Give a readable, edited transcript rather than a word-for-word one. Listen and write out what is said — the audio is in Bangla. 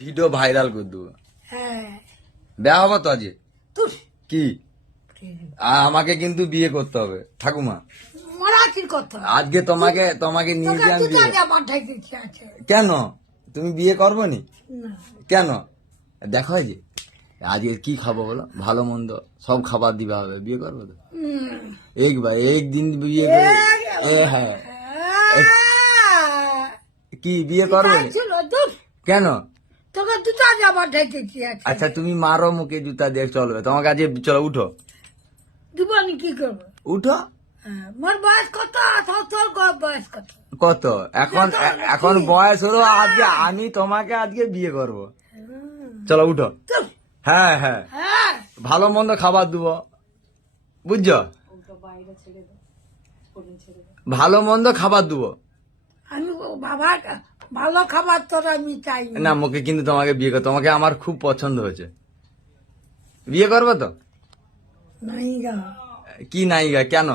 ভিডিও ভাইরাল করে দেবো। হ্যাঁ বিয়া হবো তো আজ তুই কি আমাকে কিন্তু বিয়ে করতে হবে ঠাকুমা। মরাচির কথা আজকে তোমাকে নিয়ে তোকে গিয়ে আমি জুতা বিয়ে- যা পাঠাই দিচ্ছে আছে কেন তুমি বিয়ে করবো নি? না কেন দেখো যে আজকে কি খাবো বলো, ভালো মন্দ সব খাবার দিবা হবে, বিয়ে করবো তো একদিন বিয়ে করে হ্যাঁ কি বিয়ে করবো নি? ছিল তুই কেন? তোকে জুতা যা পাঠাই দিচ্ছে আছে আচ্ছা তুমি মারো মুখে জুতা দিয়ে চলবে তোমাকে আজকে, চলো উঠো দিব আমি কি করবো উঠো। হ্যাঁ, মোর বয়স কত তোর বয়স কত কত এখন? এখন বয়স হলো আজকে আমি তোমাকে আজকে বিয়ে করব। চলো উঠো। তুই হ্যাঁ হ্যাঁ হ্যাঁ ভালো মন্দ খাবার দেবো বুঝছো, ভালো মন্দ খাবার দেবো। আমি বাবা ভালো খাবার তোর আমি চাই না মুখে কিন্তু তোমাকে বিয়ে কর, তোমাকে আমার খুব পছন্দ হয়েছে, বিয়ে করবো তো? নাই গা কি নায়িকা কেন?